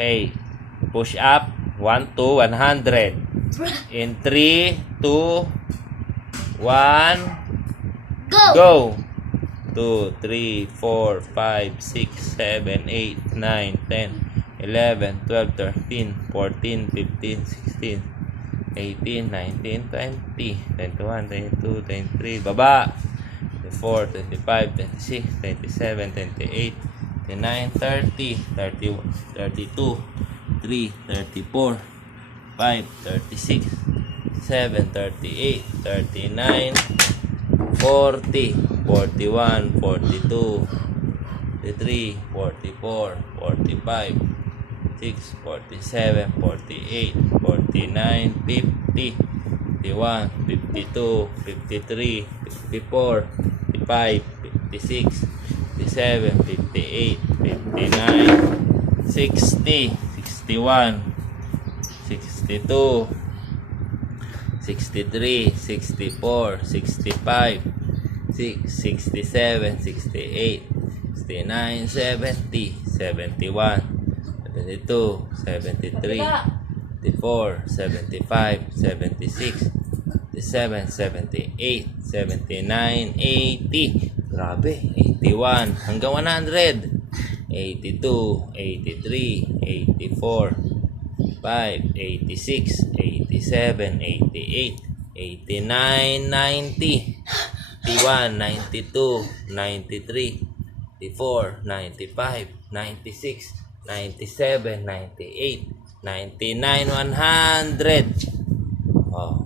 Okay. Push up. 1 to 100. In 3, 2, 1. Go! Go! 2, 3, 4, 5, 6, 7, 8, 9, 10, 11, 12, 13, 14, 15, 16, 18, 19, 20, 21, 22, 23. Baba! 24, 25, 26, 27, 28, 29, 30, 31, 32, 3, 34, 5, 36, 7, 38, 39, 40, 41, 42, 43, 44, 45, 6, 47, 48, 49, 50, 51, 52, 53, 54, 55, 56, 57, 58, 59, 60, 61, 62, 63, 64, 65, 67, 68, 69, 70, 71, 72, 73, 74, 75, 76, 77, 78, 79, 80. Grabe, 81 hanggang 100. 82, 83, 84, 5, 86, 87, 88, 89, 90, 91, 92, 93, 94, 95, 96, 97, 98, 99, 100. Oh.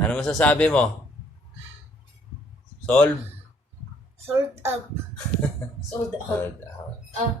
Ano masasabi mo? Solve? Sold up. Sold out. Sold out.